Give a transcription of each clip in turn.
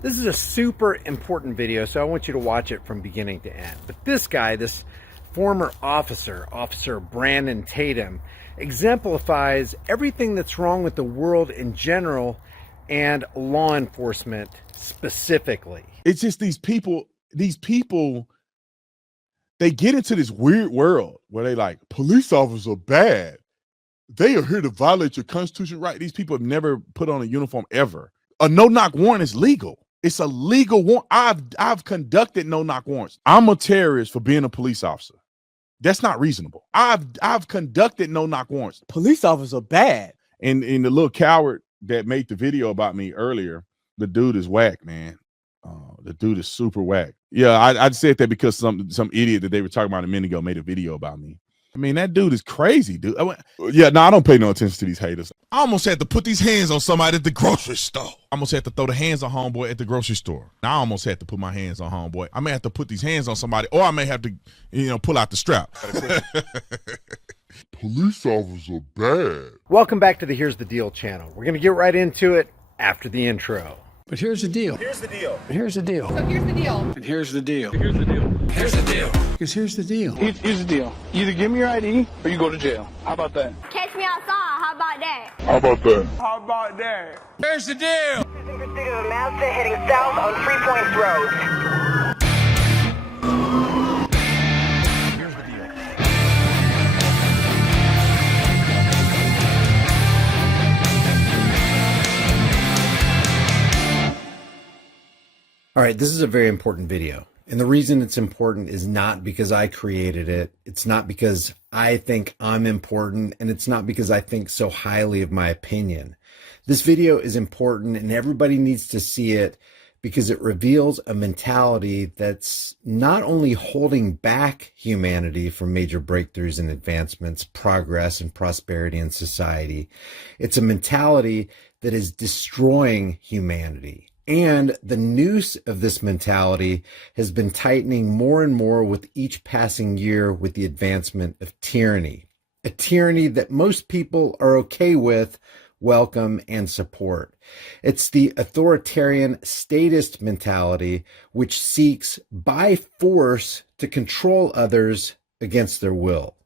This is a super important video, so I want you to watch it from beginning to end. But this guy, this former officer, Officer Brandon Tatum, exemplifies everything that's wrong with the world in general and law enforcement specifically. It's just these people, they get into this weird world where they like, police officers are bad. They are here to violate your constitution, right? These people have never put on a uniform ever. A no-knock warrant is legal. It's a legal warrant. I've conducted no-knock warrants. I'm a terrorist for being a police officer. That's not reasonable. I've conducted no-knock warrants. Police officers are bad. And the little coward that made the video about me earlier, the dude is whack, man. The dude is super whack. Yeah, I said that because some idiot that they were talking about a minute ago made a video about me. I mean, that dude is crazy, dude. I don't pay no attention to these haters. I almost had to put these hands on somebody at the grocery store. I almost had to throw the hands on homeboy at the grocery store. I almost had to put my hands on homeboy. I may have to put these hands on somebody, or I may have to, pull out the strap. Police officers are bad. Welcome back to the Here's the Deal channel. We're going to get right into it after the intro. But here's the deal. Here's the deal. Here's the deal. So here's the deal. And here's the deal. Here's the deal. Here's the deal. Because here's the deal. Here's the deal. Either give me your ID or you go to jail. How about that? Catch me outside. How about that? How about that? How about that? Here's the deal. In pursuit of a Mazda heading south on 3 Points Road. All right, this is a very important video. And the reason it's important is not because I created it. It's not because I think I'm important. And it's not because I think so highly of my opinion. This video is important and everybody needs to see it because it reveals a mentality that's not only holding back humanity from major breakthroughs and advancements, progress and prosperity in society. It's a mentality that is destroying humanity. And the noose of this mentality has been tightening more and more with each passing year with the advancement of tyranny. A tyranny that most people are okay with, welcome, and support. It's the authoritarian statist mentality, which seeks by force to control others against their will.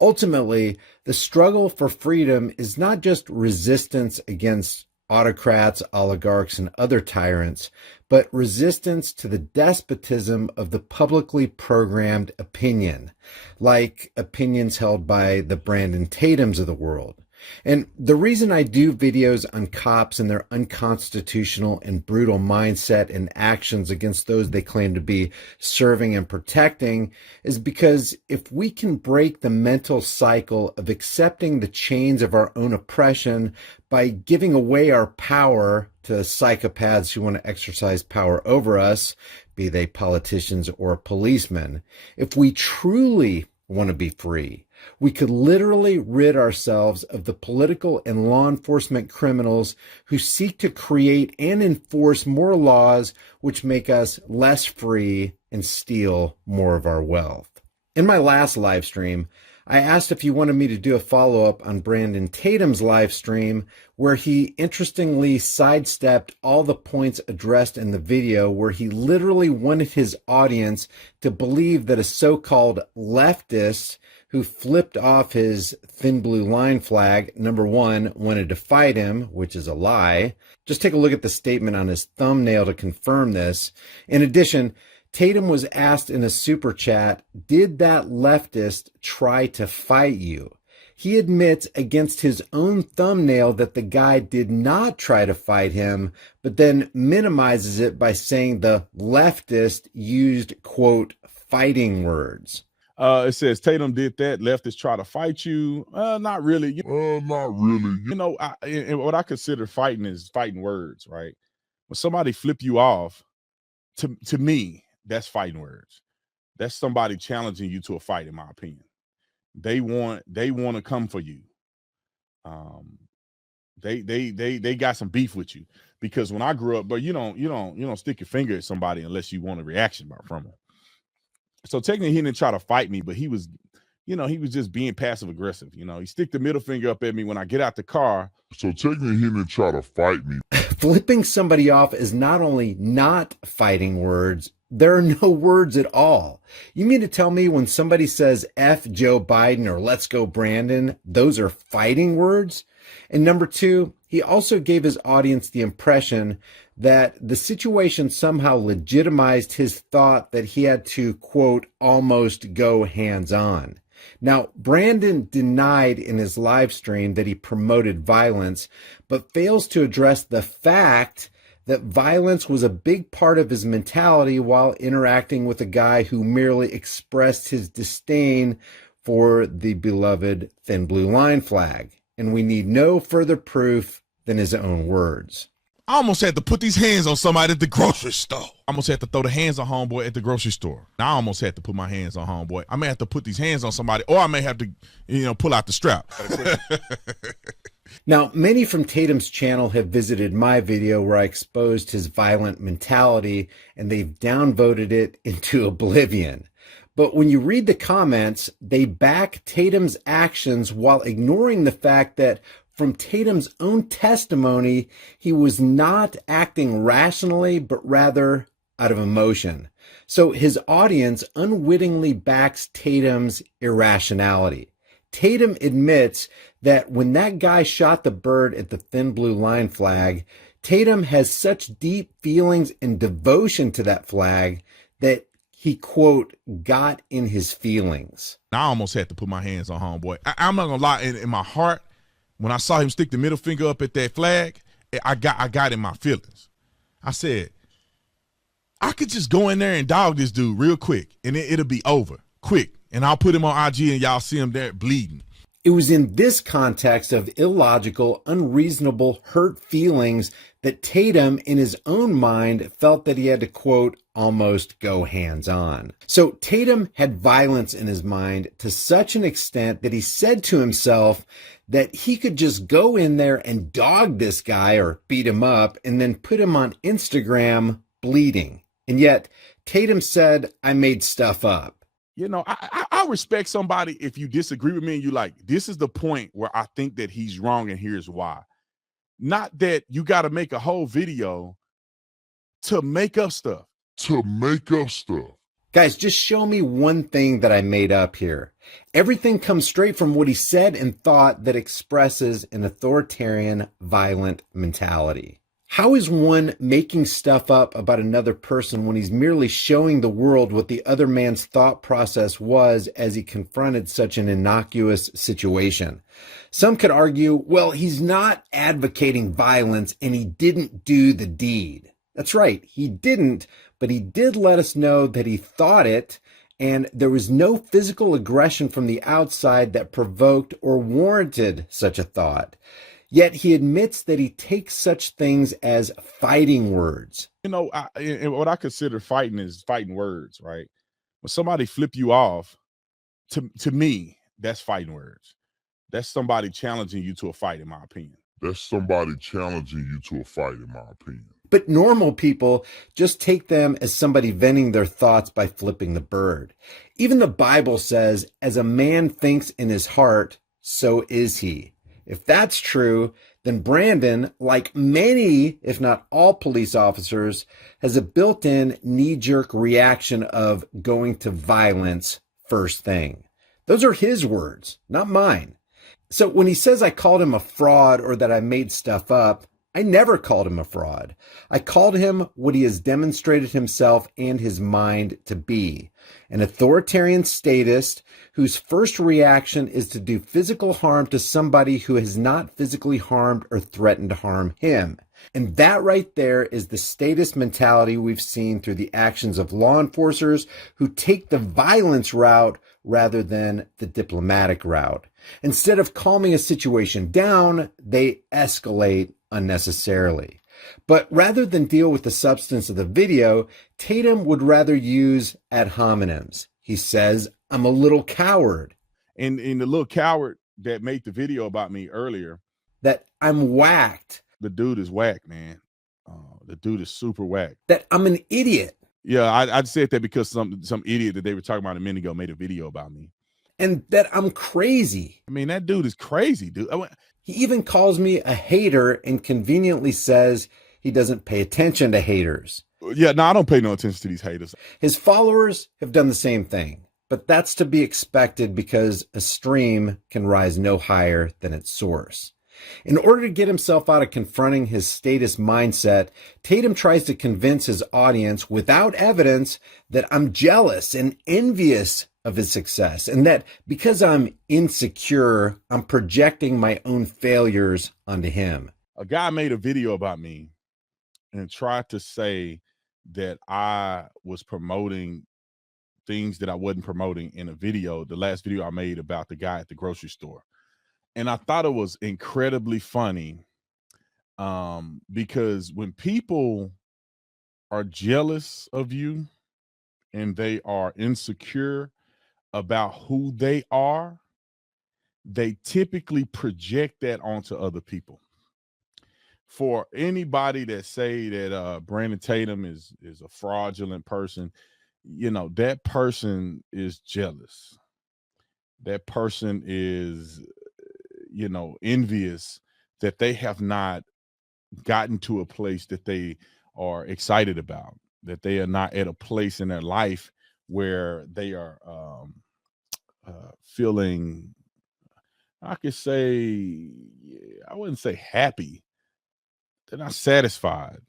Ultimately, the struggle for freedom is not just resistance against autocrats, oligarchs, and other tyrants, but resistance to the despotism of the publicly programmed opinion, like opinions held by the Brandon Tatums of the world. And the reason I do videos on cops and their unconstitutional and brutal mindset and actions against those they claim to be serving and protecting is because if we can break the mental cycle of accepting the chains of our own oppression by giving away our power to psychopaths who want to exercise power over us, be they politicians or policemen, if we truly want to be free, we could literally rid ourselves of the political and law enforcement criminals who seek to create and enforce more laws which make us less free and steal more of our wealth. In my last live stream, I asked if you wanted me to do a follow-up on Brandon Tatum's live stream where he interestingly sidestepped all the points addressed in the video where he literally wanted his audience to believe that a so-called leftist who flipped off his thin blue line flag, number one, wanted to fight him, which is a lie. Just take a look at the statement on his thumbnail to confirm this. In addition, Tatum was asked in a super chat, did that leftist try to fight you? He admits against his own thumbnail that the guy did not try to fight him, but then minimizes it by saying the leftist used, quote, fighting words. It says Tatum did that. Leftists try to fight you. Not really. Not really. And what I consider fighting is fighting words, right? When somebody flip you off, to me, that's fighting words. That's somebody challenging you to a fight, in my opinion. They want to come for you. They got some beef with you because when I grew up, but you don't stick your finger at somebody unless you want a reaction from them. So technically, he didn't try to fight me, but he was he was just being passive aggressive. He stick the middle finger up at me when I get out the car. So technically, he didn't try to fight me. Flipping somebody off is not only not fighting words, there are no words at all. You mean to tell me when somebody says F Joe Biden or let's go Brandon, those are fighting words? And number two, he also gave his audience the impression that the situation somehow legitimized his thought that he had to, quote, almost go hands-on. Now, Brandon denied in his live stream that he promoted violence, but fails to address the fact that violence was a big part of his mentality while interacting with a guy who merely expressed his disdain for the beloved thin blue line flag. And we need no further proof than his own words. I almost had to put these hands on somebody at the grocery store. I almost had to throw the hands on homeboy at the grocery store. I almost had to put my hands on homeboy. I may have to put these hands on somebody, or I may have to, pull out the strap. Now, many from Tatum's channel have visited my video where I exposed his violent mentality, and they've downvoted it into oblivion. But when you read the comments, they back Tatum's actions while ignoring the fact that from Tatum's own testimony, he was not acting rationally, but rather out of emotion. So his audience unwittingly backs Tatum's irrationality. Tatum admits that when that guy shot the bird at the thin blue line flag, Tatum has such deep feelings and devotion to that flag that he, quote, got in his feelings. I almost had to put my hands on homeboy. I'm not gonna lie, in my heart, when I saw him stick the middle finger up at that flag, I got in my feelings. I said, I could just go in there and dog this dude real quick, and it'll be over quick. And I'll put him on IG, and y'all see him there bleeding. It was in this context of illogical, unreasonable, hurt feelings that Tatum, in his own mind, felt that he had to, quote, almost go hands-on. So Tatum had violence in his mind to such an extent that he said to himself that he could just go in there and dog this guy or beat him up and then put him on Instagram bleeding. And yet Tatum said, I made stuff up. I respect somebody if you disagree with me and you like, this is the point where I think that he's wrong and here's why. Not that you got to make a whole video to make up stuff. Guys, just show me one thing that I made up here. Everything comes straight from what he said and thought that expresses an authoritarian, violent mentality. How is one making stuff up about another person when he's merely showing the world what the other man's thought process was as he confronted such an innocuous situation? Some could argue, well, he's not advocating violence and he didn't do the deed. That's right, he didn't, but he did let us know that he thought it, and there was no physical aggression from the outside that provoked or warranted such a thought. Yet he admits that he takes such things as fighting words. What I consider fighting is fighting words, right? When somebody flip you off, to me, that's fighting words. That's somebody challenging you to a fight, in my opinion. But normal people just take them as somebody venting their thoughts by flipping the bird. Even the Bible says, as a man thinks in his heart, so is he. If that's true, then Brandon, like many, if not all police officers, has a built-in knee-jerk reaction of going to violence first thing. Those are his words, not mine. So when he says I called him a fraud or that I made stuff up, I never called him a fraud. I called him what he has demonstrated himself and his mind to be, an authoritarian statist whose first reaction is to do physical harm to somebody who has not physically harmed or threatened to harm him. And that right there is the statist mentality we've seen through the actions of law enforcers who take the violence route rather than the diplomatic route. Instead of calming a situation down, they escalate unnecessarily. But rather than deal with the substance of the video, Tatum would rather use ad hominems. He says, I'm a little coward. And the little coward that made the video about me earlier. That I'm whacked. The dude is whack, man. The dude is super whack. That I'm an idiot. Yeah, I said that because some idiot that they were talking about a minute ago made a video about me. and that I'm crazy. I mean, that dude is crazy, dude. He even calls me a hater and conveniently says he doesn't pay attention to haters. Yeah, no, I don't pay no attention to these haters. His followers have done the same thing, but that's to be expected because a stream can rise no higher than its source. In order to get himself out of confronting his statist mindset, Tatum tries to convince his audience without evidence that I'm jealous and envious of his success, and that because I'm insecure, I'm projecting my own failures onto him. A guy made a video about me and tried to say that I was promoting things that I wasn't promoting in a video, the last video I made about the guy at the grocery store. And I thought it was incredibly funny because when people are jealous of you and they are insecure about who they are, they typically project that onto other people. For anybody that say that Brandon Tatum is a fraudulent person, you know, that person is jealous. That person is, you know, envious that they have not gotten to a place that they are excited about, that they are not at a place in their life where they are feeling, I could say, I wouldn't say happy. They're not satisfied.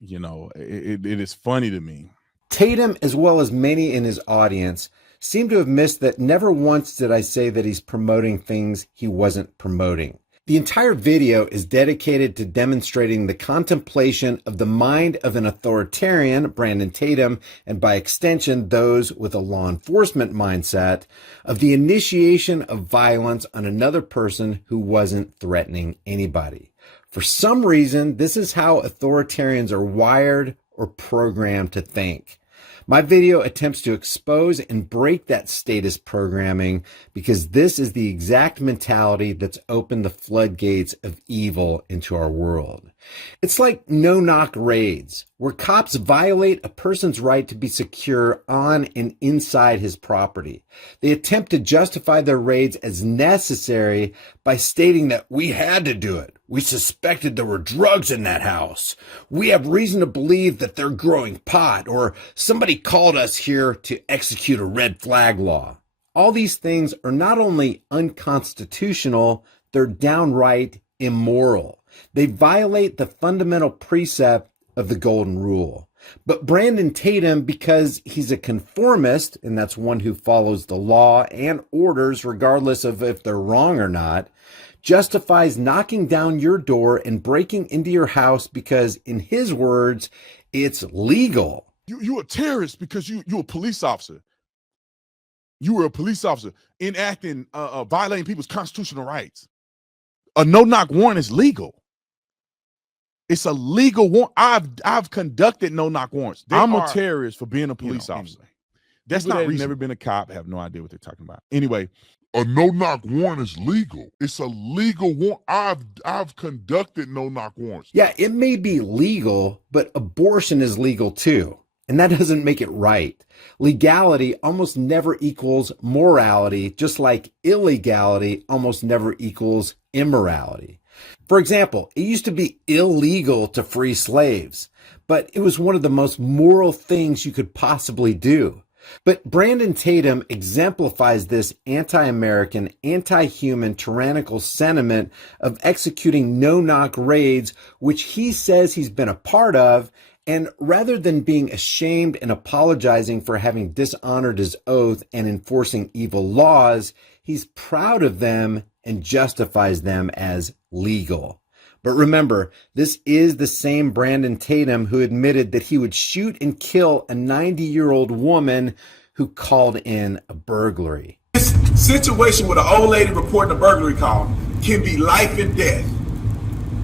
You know, it is funny to me. Tatum, as well as many in his audience, seem to have missed that never once did I say that he's promoting things he wasn't promoting. The entire video is dedicated to demonstrating the contemplation of the mind of an authoritarian, Brandon Tatum, and by extension, those with a law enforcement mindset, of the initiation of violence on another person who wasn't threatening anybody. For some reason, this is how authoritarians are wired or programmed to think. My video attempts to expose and break that statist programming because this is the exact mentality that's opened the floodgates of evil into our world. It's like no-knock raids, where cops violate a person's right to be secure on and inside his property. They attempt to justify their raids as necessary by stating that we had to do it. We suspected there were drugs in that house. We have reason to believe that they're growing pot, or somebody called us here to execute a red flag law. All these things are not only unconstitutional, they're downright immoral. They violate the fundamental precept of the golden rule. But Brandon Tatum, because he's a conformist, and that's one who follows the law and orders regardless of if they're wrong or not, justifies knocking down your door and breaking into your house because, in his words, it's legal. You're a terrorist because you're a police officer. You were a police officer enacting, violating people's constitutional rights. A no-knock warrant is legal. It's a legal warrant. I've conducted no-knock warrants. I'm a terrorist for being a police officer. Anyway. That's not reason. Never been a cop, have no idea what they're talking about. Anyway, a no-knock warrant is legal. It's a legal warrant. I've conducted no-knock warrants. Yeah, it may be legal, but abortion is legal too. And that doesn't make it right. Legality almost never equals morality, just like illegality almost never equals immorality. For example, it used to be illegal to free slaves, but it was one of the most moral things you could possibly do. But Brandon Tatum exemplifies this anti-American, anti-human, tyrannical sentiment of executing no-knock raids, which he says he's been a part of, and rather than being ashamed and apologizing for having dishonored his oath and enforcing evil laws, he's proud of them and justifies them as legal. But remember, this is the same Brandon Tatum who admitted that he would shoot and kill a 90-year-old woman who called in a burglary. This situation with an old lady reporting a burglary call can be life and death.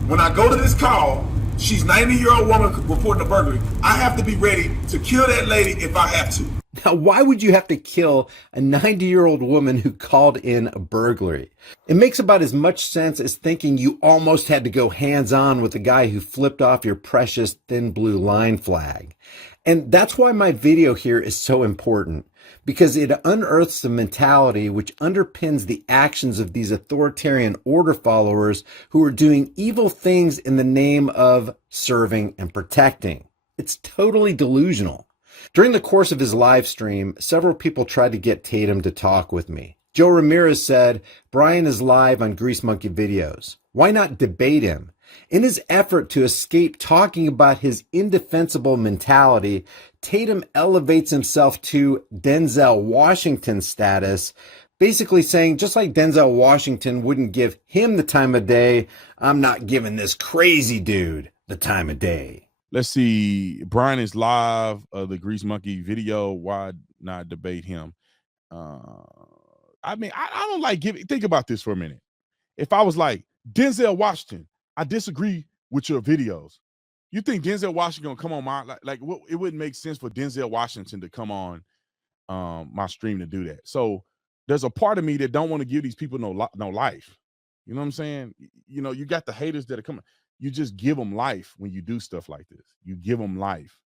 When I go to this call, she's 90-year-old woman reporting a burglary. I have to be ready to kill that lady if I have to. Now, why would you have to kill a 90-year-old woman who called in a burglary? It makes about as much sense as thinking you almost had to go hands-on with the guy who flipped off your precious thin blue line flag. And that's why my video here is so important, because it unearths the mentality which underpins the actions of these authoritarian order followers who are doing evil things in the name of serving and protecting. It's totally delusional. During the course of his live stream, several people tried to get Tatum to talk with me. Joe Ramirez said, Brian is live on Grease Monkey videos. Why not debate him? In his effort to escape talking about his indefensible mentality, Tatum elevates himself to Denzel Washington status, basically saying, just like Denzel Washington wouldn't give him the time of day, I'm not giving this crazy dude the time of day. Let's see. Brian is live. The Grease Monkey video. Why not debate him? I mean, I don't like giving. Think about this for a minute. If I was like, Denzel Washington, I disagree with your videos. You think Denzel Washington gonna come on my it wouldn't make sense for Denzel Washington to come on my stream to do that. So there's a part of me that don't want to give these people no life. You know what I'm saying? You know, you got the haters that are coming. You just give them life when you do stuff like this. You give them life.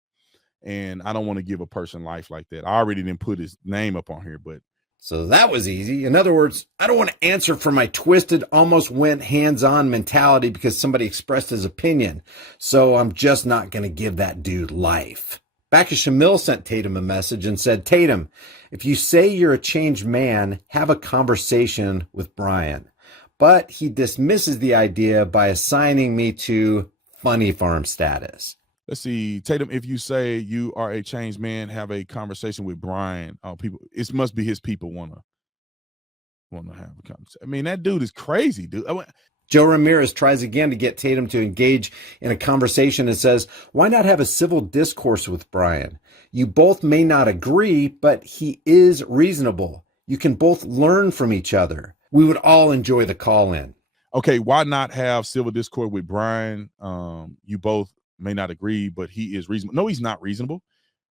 And I don't want to give a person life like that. I already didn't put his name up on here, but so that was easy. In other words, I don't want to answer for my twisted, almost went hands-on mentality because somebody expressed his opinion. So I'm just not going to give that dude life. Baka Shamil sent Tatum a message and said, Tatum, if you say you're a changed man, have a conversation with Brian. But he dismisses the idea by assigning me to funny farm status. Let's see, Tatum, if you say you are a changed man, have a conversation with Brian. People, it must be his people wanna have a conversation. I mean, that dude is crazy, dude. Joe Ramirez tries again to get Tatum to engage in a conversation and says, why not have a civil discourse with Brian? You both may not agree, but he is reasonable. You can both learn from each other. We would all enjoy the call in. Okay, why not have civil discourse with Brian? You both may not agree, but he is reasonable. No, he's not reasonable.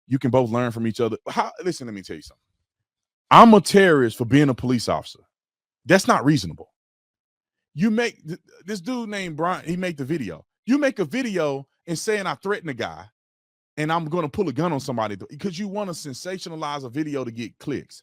You can both learn from each other. Listen, let me tell you something. I'm a terrorist for being a police officer. That's not reasonable. You make this dude named Brian, he made the video. You make a video and saying I threaten a guy and I'm going to pull a gun on somebody because you want to sensationalize a video to get clicks.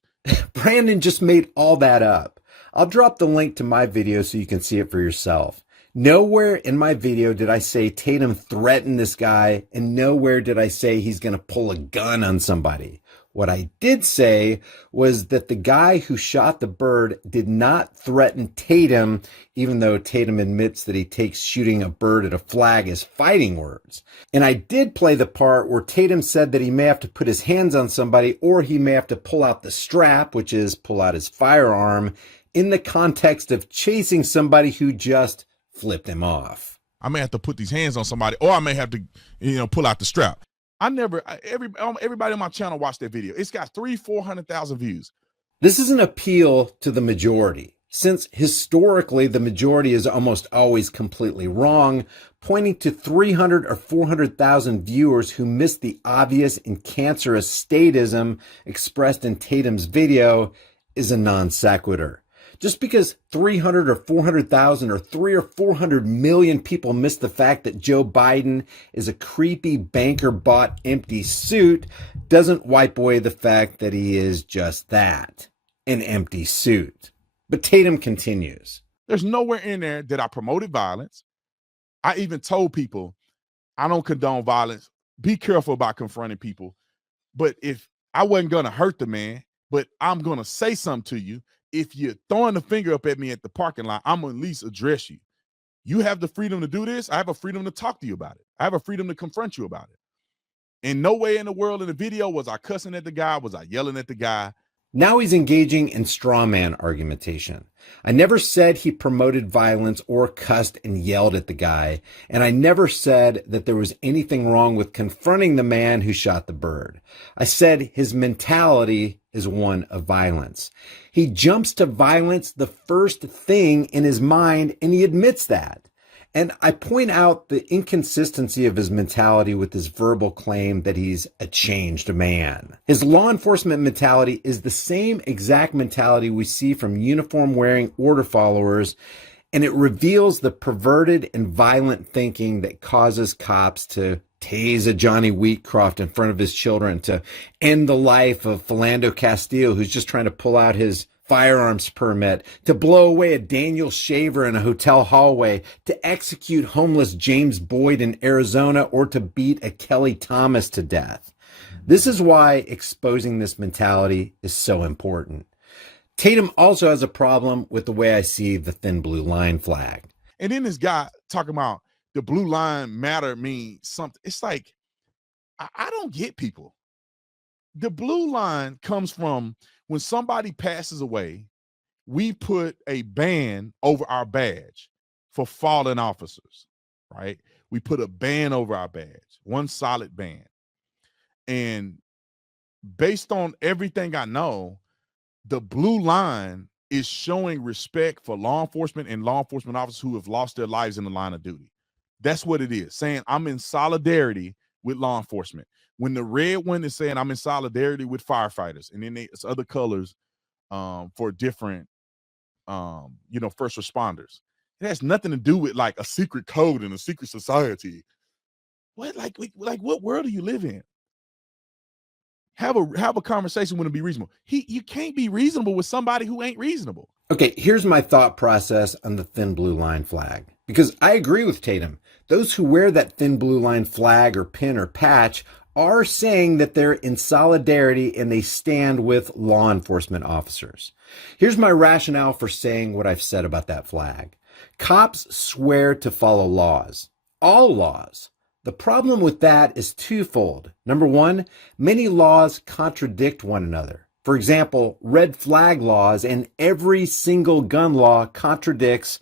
Brandon just made all that up. I'll drop the link to my video so you can see it for yourself. Nowhere in my video did I say Tatum threatened this guy, and nowhere did I say he's going to pull a gun on somebody. What I did say was that the guy who shot the bird did not threaten Tatum, even though Tatum admits that he takes shooting a bird at a flag as fighting words. And I did play the part where Tatum said that he may have to put his hands on somebody or he may have to pull out the strap, which is pull out his firearm, in the context of chasing somebody who just flipped him off. I may have to put these hands on somebody, or I may have to, pull out the strap. Everybody on my channel watched that video. It's got 400,000 views. This is an appeal to the majority, since historically the majority is almost always completely wrong. Pointing to 300 or 400,000 viewers who missed the obvious and cancerous statism expressed in Tatum's video is a non sequitur. Just because 300 or 400,000 or 3 or 400 million people miss the fact that Joe Biden is a creepy banker-bought empty suit doesn't wipe away the fact that he is just that, an empty suit. But Tatum continues. There's nowhere in there that I promoted violence. I even told people I don't condone violence. Be careful about confronting people. But if I wasn't going to hurt the man, but I'm going to say something to you, if you're throwing the finger up at me at the parking lot, I'm going to at least address you. You have the freedom to do this. I have a freedom to talk to you about it. I have a freedom to confront you about it. In no way in the world in the video was I cussing at the guy, was I yelling at the guy. Now he's engaging in straw man argumentation. I never said he promoted violence or cussed and yelled at the guy, and I never said that there was anything wrong with confronting the man who shot the bird. I said his mentality is one of violence. He jumps to violence the first thing in his mind, and he admits that. And I point out the inconsistency of his mentality with his verbal claim that he's a changed man. His law enforcement mentality is the same exact mentality we see from uniform-wearing order followers, and it reveals the perverted and violent thinking that causes cops to tase a Johnny Wheatcroft in front of his children, to end the life of Philando Castile, who's just trying to pull out his firearms permit, to blow away a Daniel Shaver in a hotel hallway, to execute homeless James Boyd in Arizona, or to beat a Kelly Thomas to death. This is why exposing this mentality is so important. Tatum also has a problem with the way I see the thin blue line flag. And then this guy talking about the blue line matter means something. It's like, I don't get people. The blue line comes from when somebody passes away, we put a band over our badge for fallen officers, right? We put a band over our badge, one solid band. And based on everything I know, the blue line is showing respect for law enforcement and law enforcement officers who have lost their lives in the line of duty. That's what it is, saying I'm in solidarity with law enforcement. When the red one is saying I'm in solidarity with firefighters, and then it's other colors for different, first responders. It has nothing to do with like a secret code in a secret society. What, like what world do you live in? Have a conversation with him, be reasonable. You can't be reasonable with somebody who ain't reasonable. Okay, here's my thought process on the thin blue line flag. Because I agree with Tatum. Those who wear that thin blue line flag or pin or patch are saying that they're in solidarity and they stand with law enforcement officers. Here's my rationale for saying what I've said about that flag. Cops swear to follow laws, all laws. The problem with that is twofold. Number one, many laws contradict one another. For example, red flag laws and every single gun law contradicts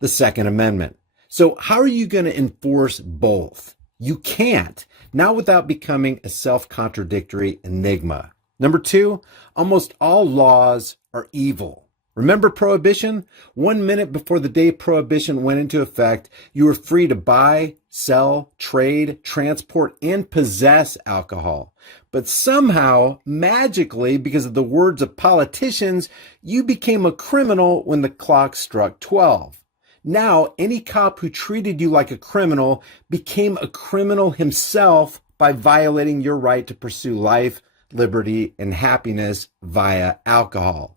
the Second Amendment. So how are you going to enforce both? You can't, not without becoming a self-contradictory enigma. Number two, almost all laws are evil. Remember Prohibition? 1 minute before the day Prohibition went into effect, you were free to buy, sell, trade, transport, and possess alcohol. But somehow, magically, because of the words of politicians, you became a criminal when the clock struck 12. Now, any cop who treated you like a criminal became a criminal himself by violating your right to pursue life, liberty, and happiness via alcohol.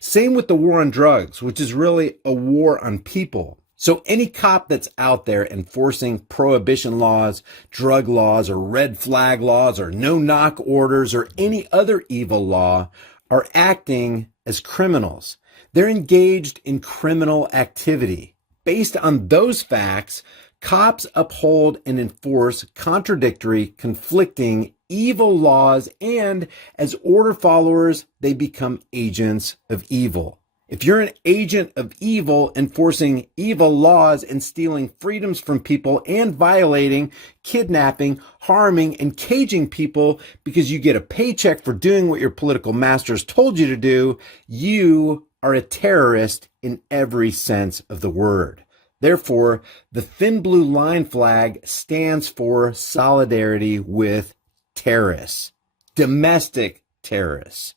Same with the war on drugs, which is really a war on people. So any cop that's out there enforcing prohibition laws, drug laws, or red flag laws, or no-knock orders, or any other evil law are acting as criminals. They're engaged in criminal activity. Based on those facts, cops uphold and enforce contradictory, conflicting, evil laws, and as order followers, they become agents of evil. If you're an agent of evil, enforcing evil laws and stealing freedoms from people and violating, kidnapping, harming, and caging people because you get a paycheck for doing what your political masters told you to do, you are a terrorist in every sense of the word. Therefore, the thin blue line flag stands for solidarity with terrorists, domestic terrorists.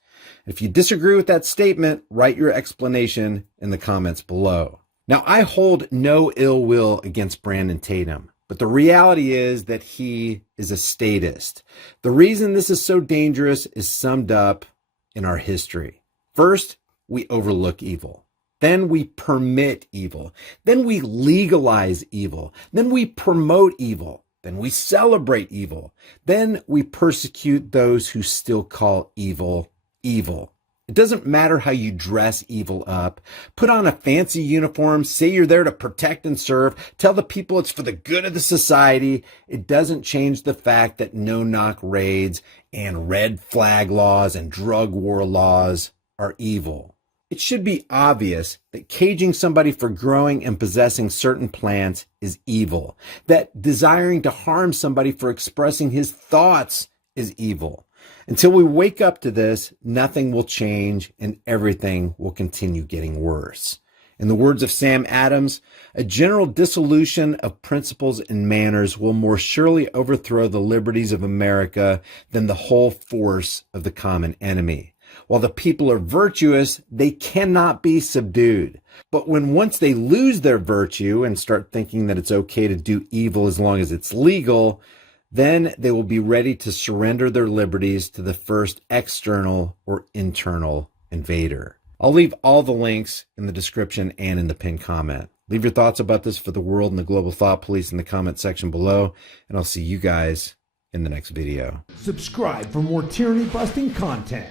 If you disagree with that statement, write your explanation in the comments below. Now, I hold no ill will against Brandon Tatum, but the reality is that he is a statist. The reason this is so dangerous is summed up in our history. First, we overlook evil. Then we permit evil. Then we legalize evil. Then we promote evil. Then we celebrate evil. Then we persecute those who still call evil evil. It doesn't matter how you dress evil up. Put on a fancy uniform, say you're there to protect and serve, tell the people it's for the good of the society. It doesn't change the fact that no-knock raids and red flag laws and drug war laws are evil. It should be obvious that caging somebody for growing and possessing certain plants is evil. That desiring to harm somebody for expressing his thoughts is evil. Until we wake up to this, nothing will change and everything will continue getting worse. In the words of Sam Adams, a general dissolution of principles and manners will more surely overthrow the liberties of America than the whole force of the common enemy. While the people are virtuous, they cannot be subdued. But when once they lose their virtue and start thinking that it's okay to do evil as long as it's legal, Then they will be ready to surrender their liberties to the first external or internal invader. I'll leave all the links in the description and in the pinned comment. Leave your thoughts about this for the world and the global thought police in the comment section below, and I'll see you guys in the next video. Subscribe for more tyranny-busting content.